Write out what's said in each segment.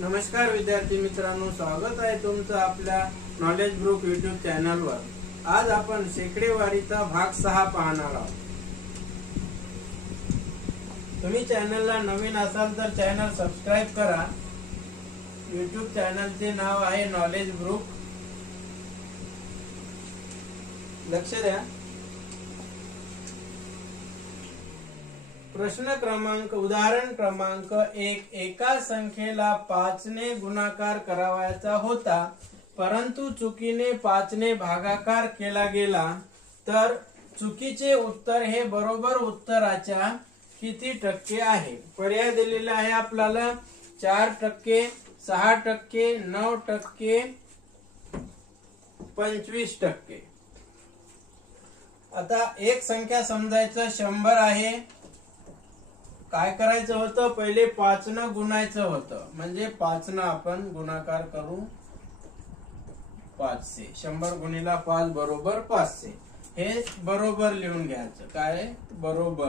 नमस्कार विद्यार्थी मित्रांनो स्वागत आहे तुमचं आपल्या नॉलेज ग्रुप युट्यूब चॅनलवर आज आपण शेकडेवारीचा भाग सहा पाहणार आहोत. तुम्ही चॅनलला नवीन असाल तर चॅनल सबस्क्राईब करा. युट्यूब चॅनलचे नाव आहे नॉलेज ग्रुप लक्ष द्या. प्रश्न क्रमांक उदाहरण क्रमांक एक एका संख्येला पाचने गुणाकार करावायचा होता परंतु चुकीने पाचने भागाकार केला गेला तर चुकीचे उत्तर हे बरोबर उत्तराच्या किती टक्के आहे? पर्याय दिलेला आहे आपल्याला चार टक्के सहा टक्के नऊ टक्के पंचवीस टक्के. आता एक संख्या समजायचं शंभर आहे काय करायचं होतं? पहिले पाचनं गुणायचं होतं. म्हणजे पाचनं आपण गुणाकार करू पाचशे. शंभर गुणीला पाच बरोबर पाचशे. हे बरोबर लिहून घ्यायचं. काय? बरोबर.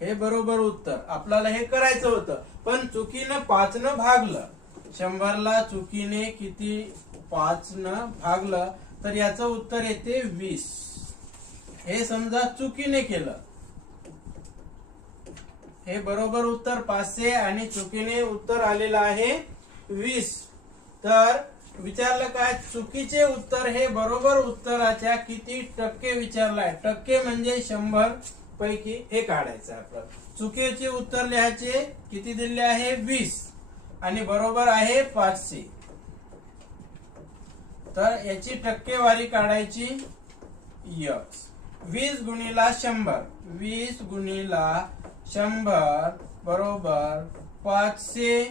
हे बरोबर उत्तर. आपल्याला हे करायचं होतं. पण चुकीनं पाचनं भागलं. शंभरला चुकीने किती पाचनं भागलं? तर याचं उत्तर येते वीस. हे समजा चुकीने केलं. हे बरोबर उत्तर पाचशे आणि चुकीने उत्तर आलेलं आहे वीस. तर विचारलं काय? चुकीचे उत्तर हे बरोबर उत्तराच्या किती टक्के विचारलाय? टक्के म्हणजे शंभर पैकी हे काढायचं आपलं. चुकीचे उत्तर लिहायचे किती दिले आहे? वीस. आणि बरोबर आहे पाचशे. तर याची टक्केवारी काढायची यक्स वीस गुणीला शंभर. वीस गुणीला शंभर बरोबर पाचशे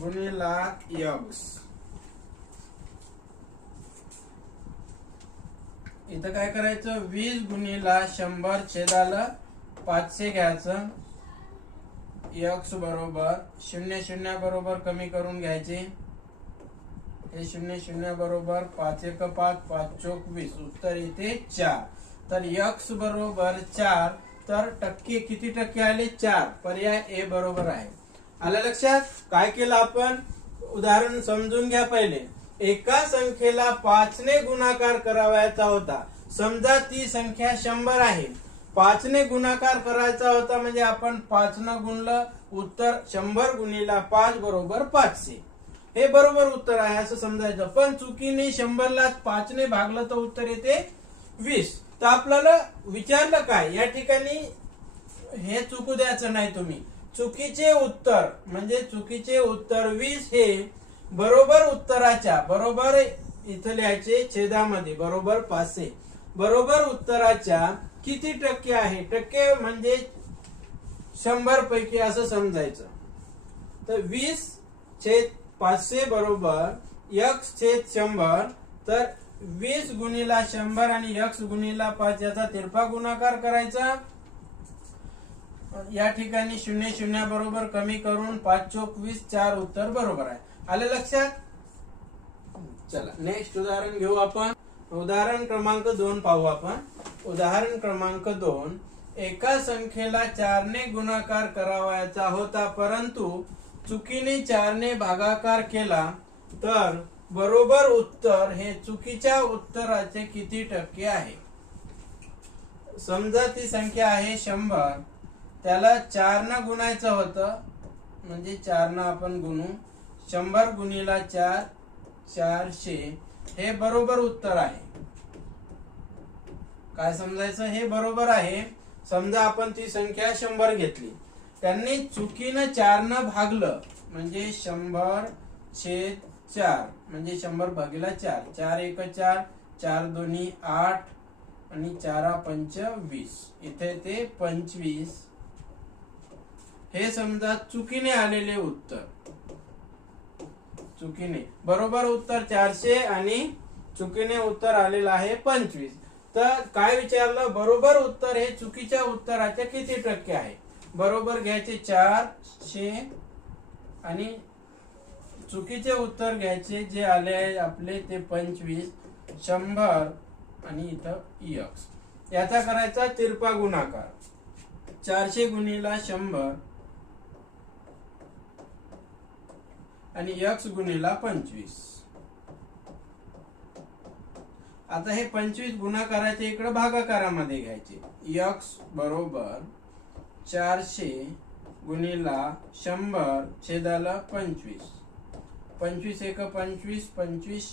गुणिला यक्स. इथं काय करायचं? वीस गुणिला शंभर छेदाला पाचशे घ्यायचं. यक्स बरोबर शून्य शून्य बरोबर कमी करून घ्यायचे. हे शून्य शून्य बरोबर पाच एक पाच पाच चोक वीस उत्तर इथे चार. तर यक्स बरोबर चार. तर टक्के किती टक्के आले? चार. पर्याय ए बरोबर आहे. आलं लक्षात? काय केलं आपण? उदाहरण समजून घ्या पहिले. एका संख्येला पाचने गुणाकार करावायचा होता. समजा ती संख्या शंभर आहे. पाचने गुणाकार करायचा होता म्हणजे आपण पाचनं गुणलं उत्तर शंभर गुणीला पाच बरोबर पाचशे. हे बरोबर उत्तर आहे असं समजायचं. पण चुकीने शंभरला पाचने भागलं तर उत्तर येते वीस. तर आपल्याला विचारलं काय? या ठिकाणी हे चुकू द्यायचं नाही तुम्ही. चुकीचे उत्तर म्हणजे चुकीचे उत्तर वीस हे बरोबर उत्तराच्या बरोबर इथं लिहायचे छेदामध्ये बरोबर पाचशे. बरोबर उत्तराच्या किती टक्के आहे? टक्के म्हणजे शंभर पैकी असं समजायचं. तर वीस छेद पाचशे बरोबर एक छेद शंभर तर वीस गुणीला शंभर आणि यक्ष गुणीला पाच याचा तिरपा गुणाकार करायचा. या ठिकाणी शून्य शून्य बरोबर कमी करून पाच चोक वीस चार उत्तर बरोबर आहे. आले लक्षात? चला नेक्स्ट उदाहरण घेऊ आपण. उदाहरण क्रमांक दोन पाहू आपण. उदाहरण क्रमांक दोन एका संख्येला चारने गुणाकार करावायचा होता परंतु चुकीने चारने भागाकार केला तर बरोबर उत्तर हे चुकीच्या उत्तराचे किती टक्के आहे? समजा ती संख्या आहे शंभर त्याला चारनं गुणायचं होतं म्हणजे चारनं आपण गुणू शंभर गुणीला चार चारशे हे बरोबर उत्तर आहे. काय समजायचं? हे बरोबर आहे. समजा आपण ती संख्या शंभर घेतली. त्यांनी चुकीनं चारनं भागलं म्हणजे शंभर छेद चार म्हणजे शंभर भागीला चार. चार एक चार चार दोन्ही आठ आणि चारा पंच वीस. इथे ते पंचवीस. हे समजा चुकीने आलेले उत्तर. चुकीने. बरोबर उत्तर चारशे आणि चुकीने उत्तर आलेलं आहे पंचवीस. तर काय विचारलं? बरोबर उत्तर हे चुकीच्या उत्तराचे किती टक्के आहे? बरोबर घ्यायचे चारशे आणि चुकीचे उत्तर घ्यायचे जे आले आहे आपले ते पंचवीस शंभर आणि इथं इयक्स याचा करायचा तिरपा गुणाकार. चारशे गुणीला शंभर आणि यक्स गुणीला पंचवीस. आता हे पंचवीस गुणाकाराचे इकडे भागाकारामध्ये घ्यायचे. यक्स बरोबर चारशे गुणीला शंभर छेदाला पंचवीस. पंचवीस एक पंचवीस पंचवीस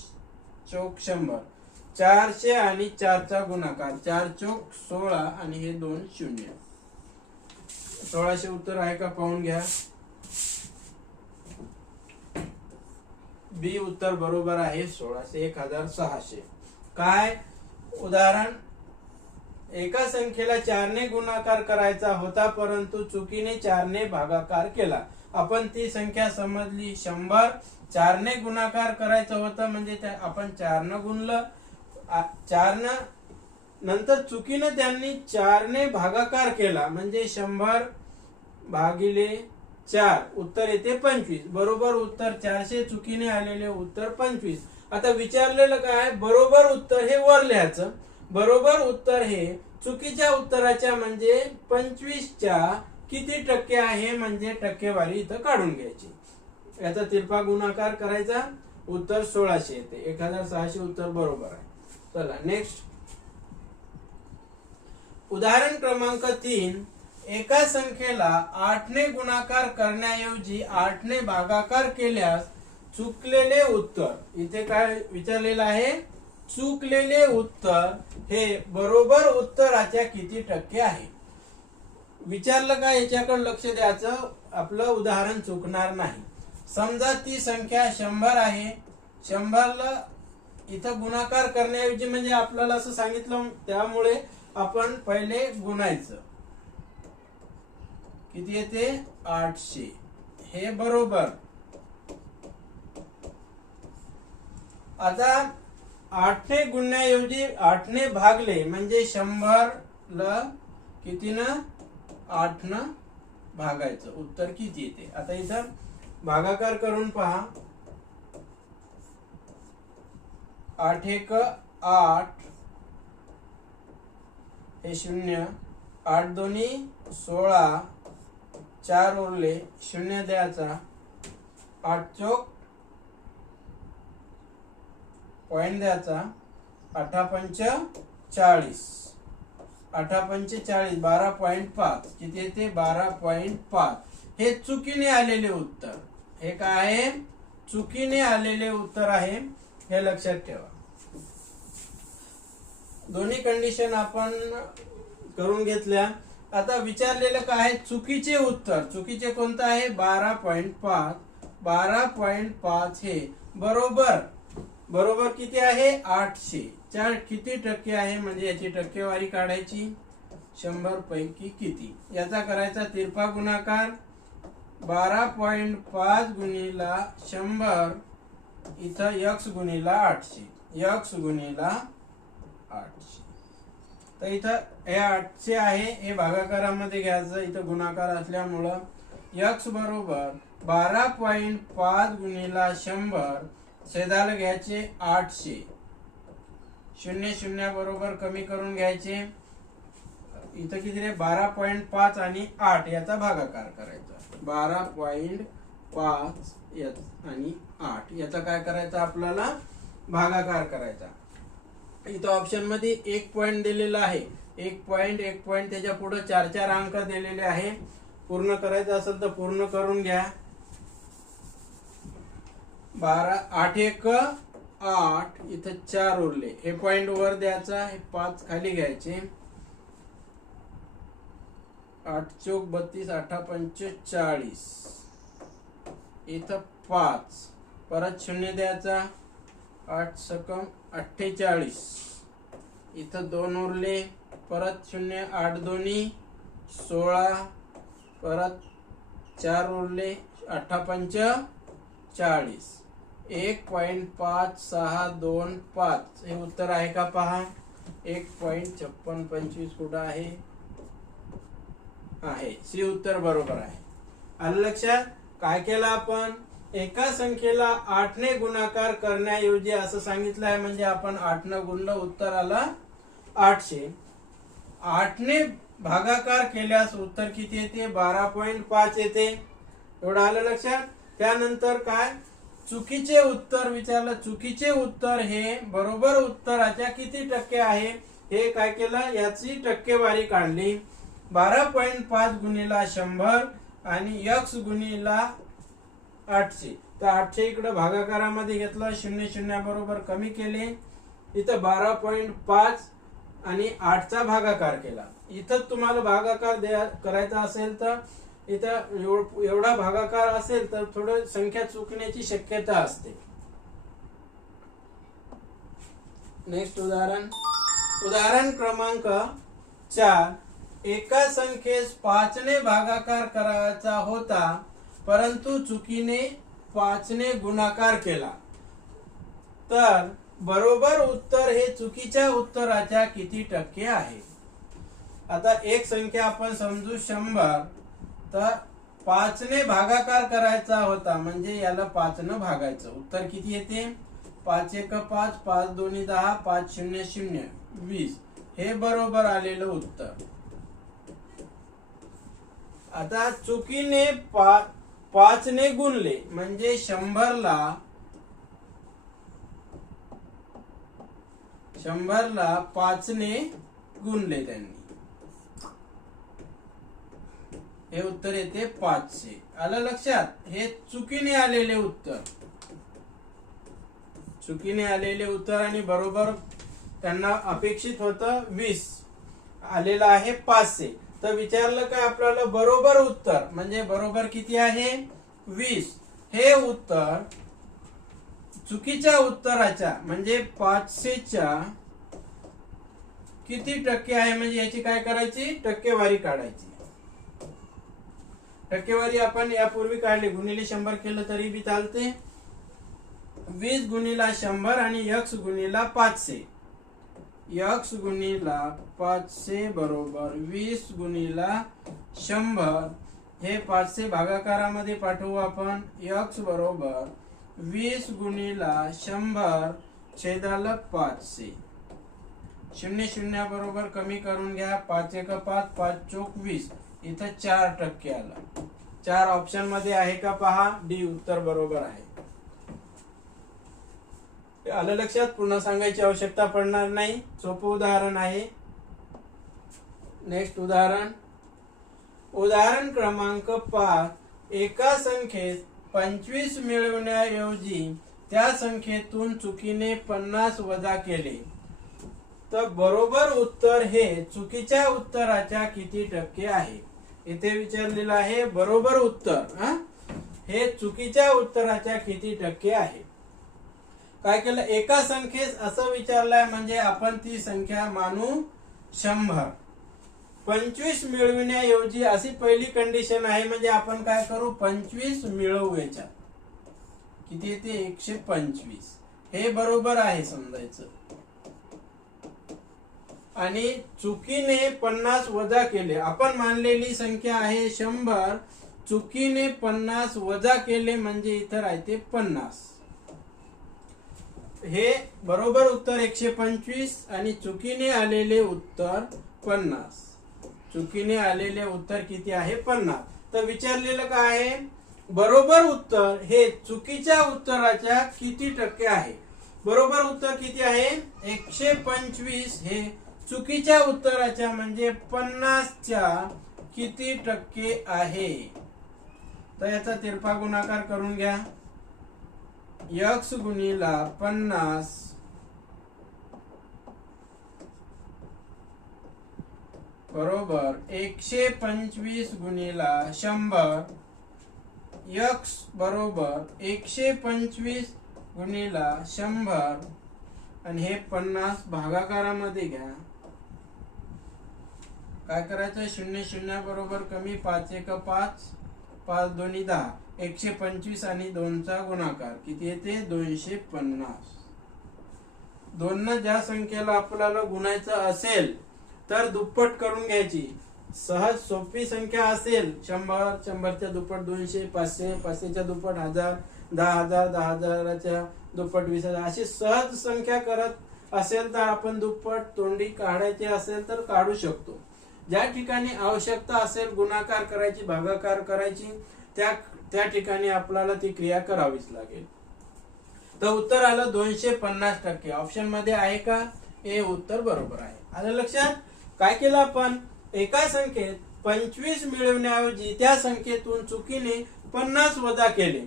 चौक शंभर. चारशे आणि चारचा गुणाकार. चार चौक सोळा आणि हे दोन शून्य. सोळाशे उत्तर आहे का? पाहून घ्या. बी उत्तर बरोबर आहे सोळाशे एक हजार सहाशे. काय? उदाहरण एका संख्येला चारने गुणाकार करायचा होता परंतु चुकीने चारने भागाकार केला. आपण ती संख्या समजली. शंभर चारने गुणाकार करायचं होतं म्हणजे आपण चारनं गुणलं. चारनं नंतर चुकीनं त्यांनी चारने भागाकार केला. म्हणजे शंभर भागिले चार उत्तर येते पंचवीस. बरोबर उत्तर चारशे चुकीने आलेले उत्तर पंचवीस. आता विचारलेलं काय? बरोबर उत्तर हे वर लिहायचं. बरोबर उत्तर हे चुकीच्या उत्तराच्या म्हणजे पंचवीसच्या किती टक्के आहे म्हणजे टक्केवारी इथं काढून घ्यायची. याचा तिरपा गुणाकार करायचा. उत्तर सोळाशे येते. एक हजार सहाशे उत्तर बरोबर आहे. चला नेक्स्ट उदाहरण क्रमांक तीन. एका संख्येला आठने गुणाकार करण्याऐवजी आठने भागाकार केल्यास चुकलेले उत्तर. इथे काय विचारलेलं आहे? चुकलेले उत्तर. हे बरोबर उत्तराच्या किती टक्के आहे? विचारलं का याच्याकडे लक्ष द्यायचं? आपलं उदाहरण चुकणार नाही. समजा ती संख्या शंभर आहे. शंभरला इथं गुणाकार करण्याऐवजी म्हणजे आपल्याला असं सांगितलं त्यामुळे आपण पहिले गुणायचं. किती येते? आठशे. हे बरोबर. आता आठने गुणण्याऐवजी आठने भागले म्हणजे शंभर ल आठ आठनं भागायचं. उत्तर किती येते आता इथं भागाकार करून पहा. आठ एक आठ. हे शून्य. आठ दोन्ही सोळा. चार उरले. शून्य द्यायचा. आठ चौक. पॉईंट द्यायचा. अठरा पंच चाळीस. अठरा पंच चाळीस बारा पॉईंट पाच. किती येते? बारा पॉईंट पाच. हे चुकीने आलेले उत्तर. हे काय आहे? चुकीने आलेले उत्तर आहे. हे लक्षात ठेवा. दोन्ही कंडिशन आपण करून घेतल्या. आता विचारलेलं काय आहे? चुकीचे उत्तर. चुकीचे कोणतं आहे? बारा पॉईंट पाच. बारा पॉईंट पाच हे. बरोबर. बरोबर किती आहे? आठशे. चार किती टक्के आहे? म्हणजे याची टक्केवारी काढायची. शंभर पैकी किती? याचा करायचा तिरपा गुणाकार. बारा पॉइंट पाच गुणीला शंभर. इथं यक्स गुणीला आठशे. यक्स गुणीला आठशे. तर इथं हे आठशे आहे. हे भागाकारामध्ये घ्यायचं. इथं गुणाकार असल्यामुळं यक्स बरोबर बारा पॉइंट पाच गुणीला शंभर. छेदाला घ्यायचे आठशे. शून्य शून्य बरोबर कमी करून घ्यायचे. इथं किती रे? बारा पॉईंट पाच आणि आठ याचा भागाकार करायचा. बारा पॉईंट पाच आणि आठ याचा काय करायचा आपल्याला? भागाकार करायचा. इथं ऑप्शनमध्ये एक पॉईंट दिलेला आहे. एक पॉईंट एक पॉईंट त्याच्या पुढे चार चार अंक दिलेले आहे. पूर्ण करायचं असेल तर पूर्ण करून घ्या. बारा आठ एक आठ. इथं चार उरले. हे पॉइंट वर द्यायचा हे पाच खाली घ्यायचे. आठ चौक बत्तीस अठरा पंचेचाळीस इथं पाच. परत शून्य द्यायचा. आठ सकम अठ्ठेचाळीस. इथं दोन उरले. परत शून्य आठ दोन्ही. सोळा. परत चार उरले. अठरा पंच चाळीस. एक पॉइंट पाच सहा दोन पाच. हे उत्तर आहे का पहा? एक पॉइंट छप्पन पंचवीस कुठं आहे? आहे. सी उत्तर बरोबर आहे. आलं लक्षात? काय केलं आपण? एका संख्येला आठने गुणाकार करण्याऐवजी असं सांगितलं आहे म्हणजे आपण आठनं गुणलं उत्तर आलं आठशे. आठने भागाकार केल्यास उत्तर किती येते? बारा पॉइंट पाच येते. एवढं आलं लक्षात? त्यानंतर काय? चुकीचे उत्तर विचारलं. चुकीचे उत्तर हे बरोबर उत्तराच्या किती टक्के आहे? हे काय केलं? याची टक्केवारी काढली. बारा पॉईंट पाच गुणिला शंभर आणि यक्स गुणिला आठशे. तर आठशे इकडं भागाकारामध्ये घेतलं. शून्य शून्याबरोबर कमी केले. इथं बारा पॉईंट पाच आणि आठचा भागाकार केला. इथं तुम्हाला भागाकार द्या करायचा असेल तर इथं एवढा भागाकार असेल तर थोडं संख्या चुकण्याची शक्यता असते. नेक्स्ट उदाहरण. उदाहरण क्रमांक चार. एका संख्येस पाचने भागाकार करायचा होता परंतु चुकीने पाचने गुणाकार केला. तर बरोबर उत्तर हे चुकीच्या उत्तराच्या किती टक्के आहे? आता एक संख्या आपण समजू शंभर. तर पाचने भागाकार करायचा होता म्हणजे याला पाचनं भागायचं. उत्तर किती येते? पाच एक पाच पाच दोन्ही दहा पाच शून्य शून्य वीस. हे बरोबर आलेलं उत्तर. आता चुकीने पा पाचने गुणले म्हणजे शंभरला शंभरला पाचने गुणले त्यांनी. हे उत्तर येते पाचशे. आलं लक्षात? हे चुकीने आलेले उत्तर. चुकीने आलेले उत्तर आणि बरोबर त्यांना अपेक्षित होतं वीस. आलेलं आहे पाचशे. तर विचारलं काय आपल्याला बरोबर उत्तर? म्हणजे बरोबर किती आहे? वीस. हे उत्तर चुकीच्या उत्तराच्या म्हणजे पाचशेच्या किती टक्के आहे? म्हणजे याची काय करायची? टक्केवारी काढायची. टक्केवारी आपण यापूर्वी काढली. गुणिले शंभर केलं तरी बी चालते. वीस गुणिला शंभर आणि यक्स गुणिला पाचशे. यक्स गुणिला पाचशे बरोबर वीस गुणिला शंभर. हे पाचशे भागाकारामध्ये पाठवू आपण. यक्स बरोबर वीस गुणिला शंभर छेदाला पाचशे. शून्य शून्य बरोबर कमी करून घ्या. पाच एक पाच पाच चोक वीस. इथं चार टक्के आला. चार ऑप्शनमध्ये आहे का पहा डी उत्तर बरोबर आहे. आलं लक्षात? पुन्हा सांगायची आवश्यकता पडणार नाही. सोपं उदाहरण आहे. नेक्स्ट उदाहरण. उदाहरण क्रमांक पाच. एका संख्येत पंचवीस मिळवण्याऐवजी त्या संख्येतून चुकीने पन्नास वजा केले. तर बरोबर उत्तर हे चुकीच्या उत्तराच्या किती टक्के आहे? इथे विचारलेलं आहे बरोबर उत्तर हा? हे चुकीच्या उत्तराच्या किती टक्के आहे? काय केलं? एका संख्येस असं विचारलंय म्हणजे आपण ती संख्या मानू शंभर. पंचवीस मिळविण्याऐवजी अशी पहिली कंडिशन आहे म्हणजे आपण काय करू? पंचवीस मिळवूयाच्या. किती येते? एकशे पंचवीस. हे बरोबर आहे समजायचं. आणि चुकीने पन्नास वजा केले. आपण मानलेली संख्या आहे शंभर. चुकीने पन्नास वजा केले म्हणजे इथं राहते पन्नास. हे बरोबर उत्तर एकशे पंचवीस आणि चुकीने आलेले उत्तर पन्नास. चुकीने आलेले उत्तर किती आहे? पन्नास. तर विचारलेलं काय आहे? बरोबर उत्तर हे चुकीच्या उत्तराच्या किती टक्के आहे? बरोबर उत्तर किती आहे? एकशे पंचवीस हे चुकीच्या उत्तराच्या म्हणजे पन्नासच्या किती टक्के आहे? तर याचा तिरपा गुणाकार करून घ्या. यक्स गुणीला पन्नास बरोबर एकशे पंचवीस गुणीला शंभर. यक्स बरोबर एकशे पंचवीस गुणीला शंभर. आणि हे पन्नास भागाकारामध्ये घ्या. काय करायचं? शून्य शून्य बरोबर कमी पाच एक पाच पाच दोन्ही दहा. एकशे पंचवीस आणि दोनचा गुणाकार. किती येते? दोनशे पन्नास. दोन ज्या संख्येला आपल्याला गुणायचं असेल तर दुप्पट करून घ्यायची. सहज सोपी संख्या असेल शंभर शंभरच्या दुप्पट दोनशे पाचशे पाचशेच्या दुप्पट हजार दहा हजार दहा हजाराच्या दुप्पट वीस हजार. अशी सहज संख्या करत असेल तर आपण दुप्पट तोंडी काढायची असेल तर काढू शकतो. ज्या ठिकाणी आवश्यकता असेल गुणाकार करायची भागाकार करायची त्या त्या ठिकाणी आपल्याला ती क्रिया करावीच लागेल. तर उत्तर आलं दोनशे पन्नास टक्के. ऑप्शनमध्ये आहे का? हे उत्तर बरोबर आहे. आलं लक्षात? काय केलं आपण? एका संख्येत पंचवीस मिळवण्याऐवजी त्या संख्येतून चुकीने पन्नास वजा केले.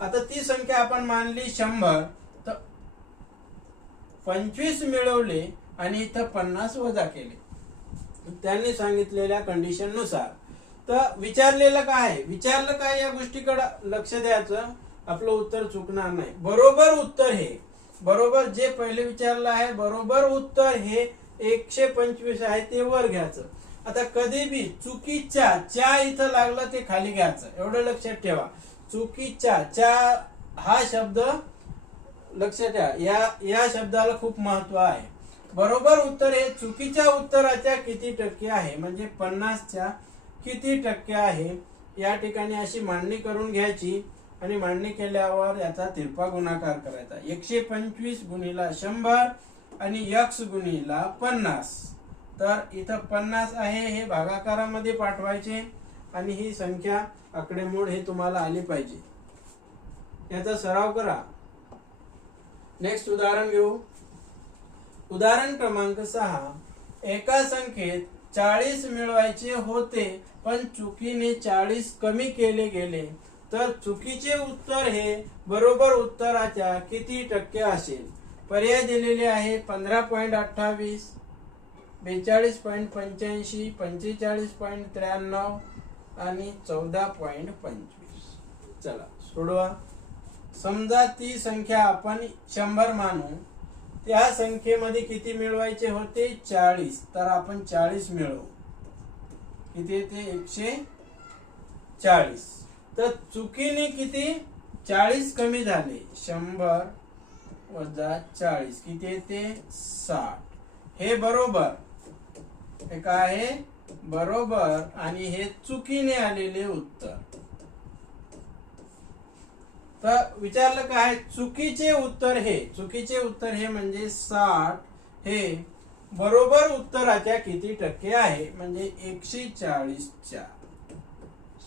आता ती संख्या आपण मानली शंभर. तर पंचवीस मिळवले आणि इथं पन्नास वजा केले. त्यांनी सांगितलेल्या कंडिशननुसार. तर विचारलेलं काय आहे? विचारलं काय या गोष्टीकडे लक्ष द्यायचं? आपलं उत्तर चुकणार नाही. बरोबर उत्तर हे. बरोबर जे पहिले विचारलं आहे बरोबर उत्तर हे एकशे पंचवीस आहे ते वर घ्यायचं. आता कधी बी चुकीच्या च्या इथं लागलं ते खाली घ्यायचं. एवढं लक्षात ठेवा. चुकीच्या च्या हा शब्द लक्षात ठेवा. या या शब्दाला खूप महत्त्व आहे. बरोबर उत्तर हे चुकीच्या उत्तराच्या किती टक्के आहे? म्हणजे पन्नासच्या किती टक्के आहे? या ठिकाणी अशी मांडणी करून घ्यायची आणि मांडणी केल्यावर याचा तिरपा गुणाकार करायचा. एकशे पंचवीस गुणीला शंभर आणि यक्स गुणीला पन्नास. तर इथं पन्नास आहे हे भागाकारामध्ये पाठवायचे आणि ही संख्या आकडेमोड हे तुम्हाला आली पाहिजे. याचा सराव करा. नेक्स्ट उदाहरण घेऊ. उदाहरण क्रमांक सहा. एका संख्येत चाळीस मिळवायचे होते पण चुकीने चाळीस कमी केले गेले. तर चुकीचे उत्तर हे बरोबर उत्तराच्या किती टक्के असेल? पर्याय दिलेले आहे पंधरा पॉईंट अठ्ठावीस बेचाळीस पॉईंट पंच्याऐंशी पंचेचाळीस पॉईंट त्र्याण्णव आणि चौदा पॉईंट पंचवीस. चला सोडवा. समजा ती संख्या आपण शंभर मानू. त्या संख्येमध्ये किती मिळवायचे होते? चाळीस. तर आपण चाळीस मिळवू. किती येते? एकशे चाळीस. तर चुकीने किती? चाळीस कमी झाले. शंभर वजा चाळीस. किती येते? साठ. हे बरोबर. हे काय आहे? बरोबर. आणि हे चुकीने आलेले उत्तर. तर विचारलं काय? चुकीचे उत्तर हे. चुकीचे उत्तर हे म्हणजे साठ हे बरोबर उत्तराच्या किती टक्के आहे? म्हणजे एकशे चाळीसच्या.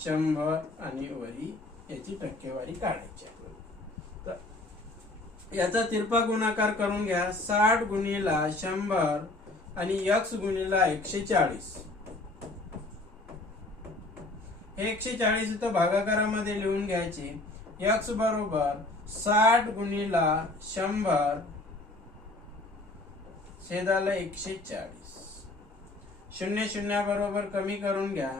शंभर आणि वरी याची टक्केवारी काढायची. तर याचा तिरपा गुणाकार करून घ्या. साठ गुणीला शंभर आणि यक्स गुणीला एकशे चाळीस. हे एकशे चाळीस इथं भागाकारामध्ये लिहून घ्यायचे. यक्स बरोबर साठ गुणीला शंभर छेदाला एकशे चाळीस शून्य शून्य बरोबर कमी करून घ्या.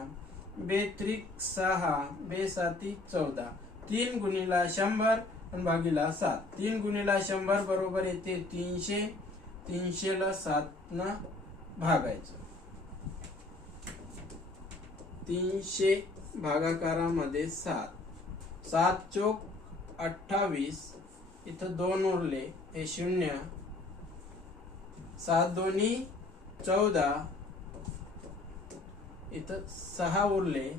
बेत्रिक सहा बेसाती चौदा. तीन गुणीला शंभर भागीला सात. तीन गुणीला शंभर बरोबर येते तीनशे. तीनशेला सात न भागायचं. तीनशे भागाकारामध्ये सात. सात चोक अठ्ठावीस इथं दोन उरले हे शून्य. सात दोन्ही चौदा. इथं सहा उरले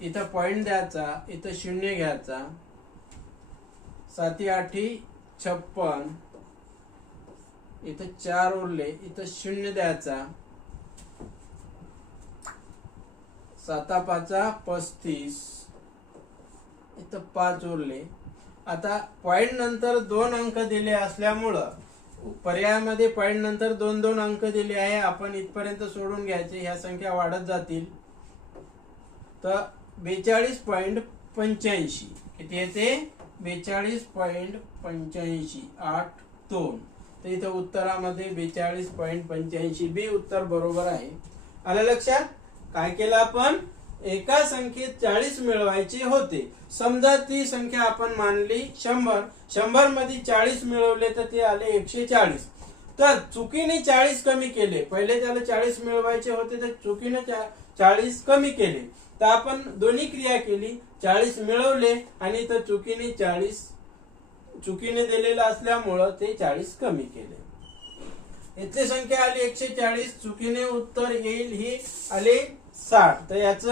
इथं पॉईंट द्यायचा इथं शून्य घ्यायचा. साती आठी छप्पन. इथं चार उरले इथं शून्य द्यायचा. साता पाचा पस्तीस. इथं पाच उरले आता पॉईंट नंतर दोन अंक दिले असल्यामुळं पर्यायामध्ये पॉईंट नंतर दोन दोन अंक दिले आहे. आपण इथपर्यंत सोडून घ्यायचे. ह्या संख्या वाढत जातील. तर बेचाळीस पॉईंट पंच्याऐंशी. किती येते? बेचाळीस पॉईंट पंच्याऐंशी. आठ दोन. तर इथं उत्तरामध्ये बेचाळीस पॉईंट पंच्याऐंशी. बी उत्तर बरोबर आहे. आलं लक्षात? काय केलं आपण? एका संख्येत चाळीस मिळवायचे होते. समजा ती संख्या आपण मानली शंभर शंभरमध्ये चाळीस मिळवले तर ते आले एकशे चाळीस. तर चुकीने चाळीस कमी केले. पहिले त्याला चाळीस मिळवायचे होते तर चुकीने चाळीस कमी केले. तर आपण दोन्ही क्रिया केली चाळीस मिळवले आणि तर चुकीने चाळीस चुकीने दिलेलं असल्यामुळं ते चाळीस कमी केले. इथली संख्या आली एकशे चाळीस चुकीने उत्तर येईल ही आले साठ. तर याच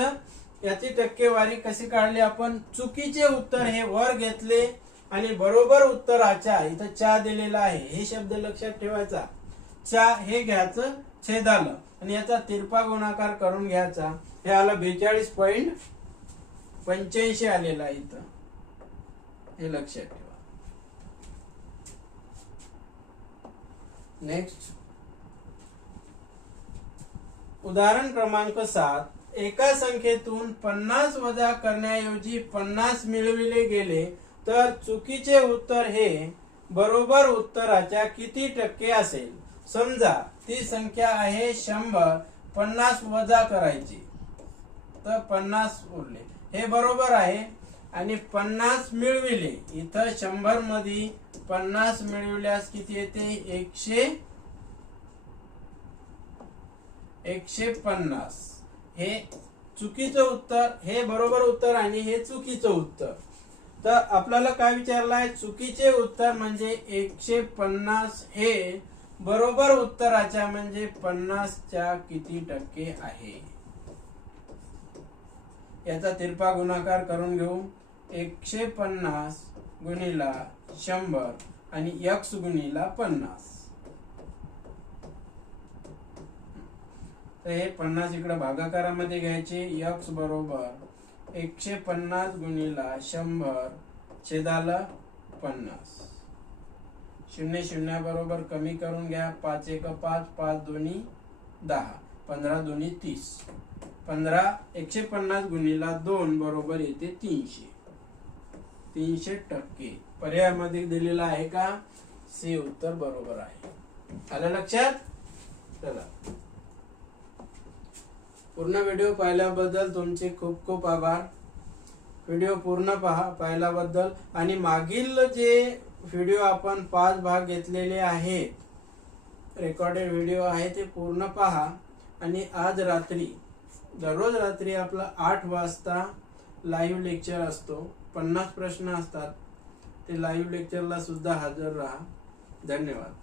याची टक्केवारी कशी काढली आपण? चुकीचे उत्तर हे वर घेतले आणि बरोबर उत्तराच्या इथं चा दिलेला आहे. हे शब्द लक्षात ठेवायचा. चा हे घ्यायचं छेदालं. आणि याचा तिरपा गुणाकार करून घ्यायचा. हे आलं बेचाळीस पॉईंट पंच्याऐंशी आलेला इथं. हे लक्षात ठेवा. नेक्स्ट उदाहरण क्रमांक सात. एका संख्येतून पन्नास वजा करण्याऐवजी पन्नास मिळविले गेले तर चुकीचे उत्तर हे बरोबर उत्तराच्या किती टक्के असेल? समजा ती संख्या आहे शंभर पन्नास वजा करायची. तर पन्नास उरले. हे बरोबर आहे. आणि पन्नास मिळविले. इथं शंभरमध्ये पन्नास मिळविल्यास किती येते? एकशे एकशे पन्नास हे चुकीचं उत्तर हे बरोबर उत्तर आणि हे चुकीचं उत्तर. तर आपल्याला काय विचारलंय? चुकीचे उत्तर म्हणजे एकशे पन्नास हे बरोबर उत्तराच्या म्हणजे पन्नासच्या किती टक्के आहे? याचा तिरपा गुणाकार करून घेऊ. एकशे पन्नास गुणिला शंभर आणि यक्स गुणिला पन्नास. तर हे पन्नास इकडं भागाकारामध्ये घ्यायचे यक्स बरोबर एकशे पन्नास गुणिला शंभर छेदाला पन्नास. शून्य शून्य बरोबर कमी करून घ्या पाच एक पाच पाच दोन्ही दहा पंधरा दोन्ही तीस. पंधरा एकशे पन्नास गुणिला दोन बरोबर येते तीनशे. तीनशे टक्के. पर्यायामध्ये दिलेला आहे का? सी उत्तर बरोबर आहे. आलं लक्षात? चला. पूर्ण व्हिडिओ पाहिल्याबद्दल तुमचे खूप खूप आभार. व्हिडिओ पूर्ण पहा पाहिल्याबद्दल. आणि मागील जे व्हिडिओ आपण पाच भाग घेतलेले आहेत रेकॉर्डेड व्हिडिओ आहे ते पूर्ण पहा. आणि आज रात्री दररोज रात्री आपला आठ वाजता लाईव्ह लेक्चर असतो. पन्नास प्रश्न असतात. ते लाईव्ह लेक्चरला सुद्धा हजर राहा. धन्यवाद.